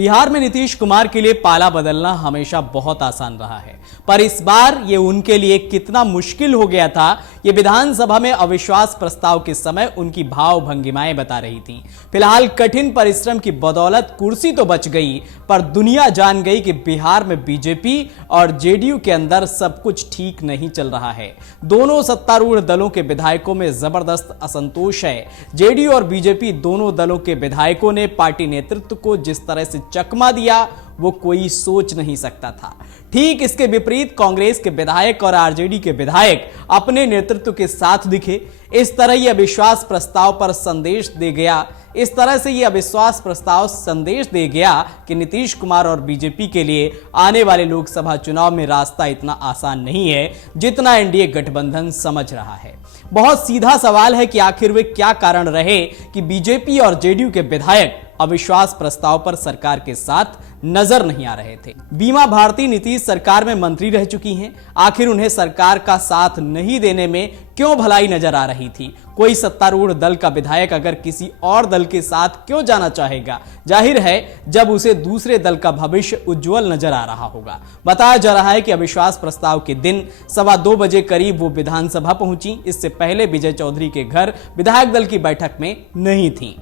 बिहार में नीतीश कुमार के लिए पाला बदलना हमेशा बहुत आसान रहा है, पर इस बार ये उनके लिए कितना मुश्किल हो गया था, ये विधानसभा में अविश्वास प्रस्ताव के समय उनकी भाव भंगिमाएं बता रही थी। फिलहाल कठिन परिश्रम की बदौलत कुर्सी तो बच गई, पर दुनिया जान गई कि बिहार में बीजेपी और जेडीयू के अंदर सब कुछ ठीक नहीं चल रहा है। दोनों सत्तारूढ़ दलों के विधायकों में जबरदस्त असंतोष है। जेडीयू और बीजेपी दोनों दलों के विधायकों ने पार्टी नेतृत्व को जिस तरह से चकमा दिया वो कोई सोच नहीं सकता था। ठीक इसके विपरीत कांग्रेस के विधायक और आरजेडी के विधायक अपने नेतृत्व के साथ दिखे। इस तरह यह अविश्वास प्रस्ताव पर संदेश दे गया इस तरह से यह अविश्वास प्रस्ताव संदेश दे गया कि नीतीश कुमार और बीजेपी के लिए आने वाले लोकसभा चुनाव में रास्ता इतना आसान नहीं है जितना एनडीए गठबंधन समझ रहा है। बहुत सीधा सवाल है कि आखिर वे क्या कारण रहे कि बीजेपी और जेडीयू के विधायक अविश्वास प्रस्ताव पर सरकार के साथ नजर नहीं आ रहे थे। बीमा भारती नीतीश सरकार में मंत्री रह चुकी हैं, आखिर उन्हें सरकार का साथ नहीं देने में क्यों भलाई नजर आ रही थी? कोई सत्तारूढ़ दल का विधायक अगर किसी और दल के साथ क्यों जाना चाहेगा? जाहिर है जब उसे दूसरे दल का भविष्य उज्जवल नजर आ रहा होगा। बताया जा रहा है कि अविश्वास प्रस्ताव के दिन 2:15 बजे करीब वो विधानसभा पहुंची। इससे पहले विजय चौधरी के घर विधायक दल की बैठक में नहीं थी।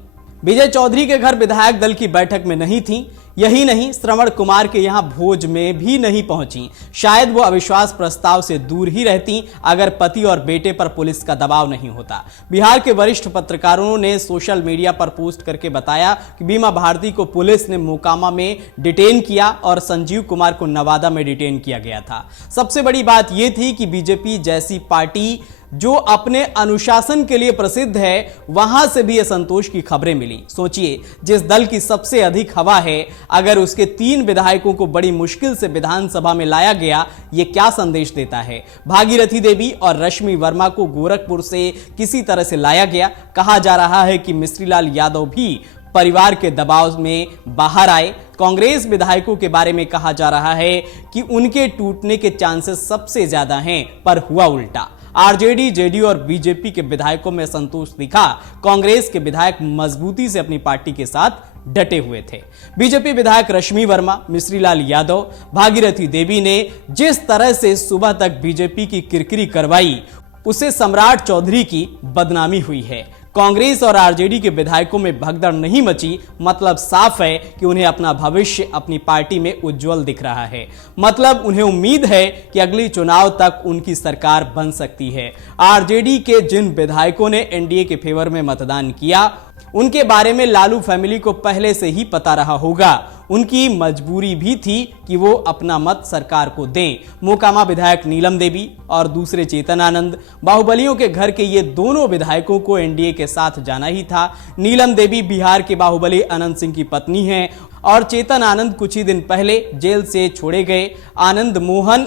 विजय चौधरी के घर विधायक दल की बैठक में नहीं थी। यही नहीं, श्रवण कुमार के यहां भोज में भी नहीं पहुंची। शायद वो अविश्वास प्रस्ताव से दूर ही रहती अगर पति और बेटे पर पुलिस का दबाव नहीं होता। बिहार के वरिष्ठ पत्रकारों ने सोशल मीडिया पर पोस्ट करके बताया कि बीमा भारती को पुलिस ने मोकामा में डिटेन किया और संजीव कुमार को नवादा में डिटेन किया गया था। सबसे बड़ी बात यह थी कि बीजेपी जैसी पार्टी जो अपने अनुशासन के लिए प्रसिद्ध है, वहां से भी असंतोष की खबरें मिली। सोचिए, जिस दल की सबसे अधिक हवा है, अगर उसके 3 विधायकों को बड़ी मुश्किल से विधानसभा में लाया गया, यह क्या संदेश देता है? भागीरथी देवी और रश्मि वर्मा को गोरखपुर से किसी तरह से लाया गया। कहा जा रहा है कि मिश्रीलाल यादव भी परिवार के दबाव में बाहर आए। कांग्रेस विधायकों के बारे में कहा जा रहा है कि उनके टूटने के चांसेस सबसे ज्यादा हैं, पर हुआ उल्टा। आरजेडी, जेडीयू और बीजेपी के विधायकों में संतोष दिखा। कांग्रेस के विधायक मजबूती से अपनी पार्टी के साथ डटे हुए थे। बीजेपी विधायक रश्मि वर्मा, मिश्रीलाल यादव, भागीरथी देवी ने जिस तरह से सुबह तक बीजेपी की किरकिरी करवाई, उससे सम्राट चौधरी की बदनामी हुई है। कांग्रेस और आरजेडी के विधायकों में भगदड़ नहीं मची, मतलब साफ है कि उन्हें अपना भविष्य अपनी पार्टी में उज्जवल दिख रहा है। मतलब उन्हें उम्मीद है कि अगली चुनाव तक उनकी सरकार बन सकती है। आरजेडी के जिन विधायकों ने एनडीए के फेवर में मतदान किया, उनके बारे में लालू फैमिली को पहले से ही पता रहा होगा। उनकी मजबूरी भी थी कि वो अपना मत सरकार को दें। मोकामा विधायक नीलम देवी और दूसरे चेतन आनंद, बाहुबलियों के घर के ये दोनों विधायकों को एनडीए के साथ जाना ही था। नीलम देवी बिहार के बाहुबली अनंत सिंह की पत्नी हैं और चेतन आनंद कुछ ही दिन पहले जेल से छोड़े गए। आनंद मोहन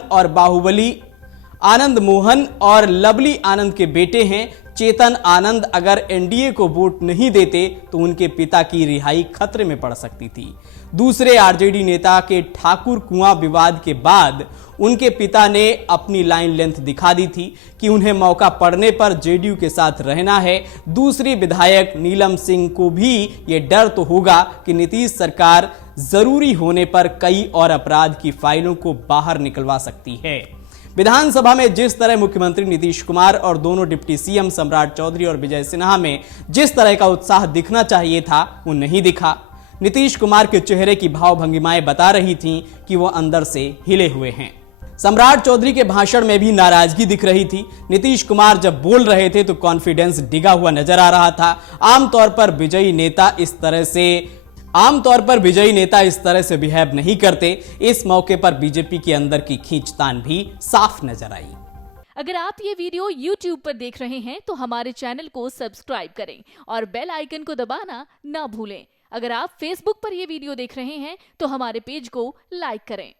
और लवली आनंद के बेटे हैं। चेतन आनंद अगर एनडीए को वोट नहीं देते तो उनके पिता की रिहाई खतरे में पड़ सकती थी। दूसरे आरजेडी नेता के ठाकुर कुआं विवाद के बाद उनके पिता ने अपनी लाइन लेंथ दिखा दी थी कि उन्हें मौका पड़ने पर जेडीयू के साथ रहना है। दूसरी विधायक नीलम सिंह को भी यह डर तो होगा कि नीतीश सरकार जरूरी होने पर कई और अपराध की फाइलों को बाहर निकलवा सकती है। विधानसभा में जिस तरह मुख्यमंत्री नीतीश कुमार और दोनों डिप्टी सीएम सम्राट चौधरी और विजय सिन्हा में जिस तरह का उत्साह दिखना चाहिए था, वो नहीं दिखा। नीतीश कुमार के चेहरे की भाव भंगिमाएं बता रही थीं कि वो अंदर से हिले हुए हैं। सम्राट चौधरी के भाषण में भी नाराजगी दिख रही थी। नीतीश कुमार जब बोल रहे थे तो कॉन्फिडेंस डिगा हुआ नजर आ रहा था। आमतौर पर विजयी नेता इस तरह से बिहेव नहीं करते। इस मौके पर बीजेपी के अंदर की खींचतान भी साफ नजर आई। अगर आप ये वीडियो YouTube पर देख रहे हैं तो हमारे चैनल को सब्सक्राइब करें और बेल आइकन को दबाना ना भूलें। अगर आप Facebook पर ये वीडियो देख रहे हैं तो हमारे पेज को लाइक करें।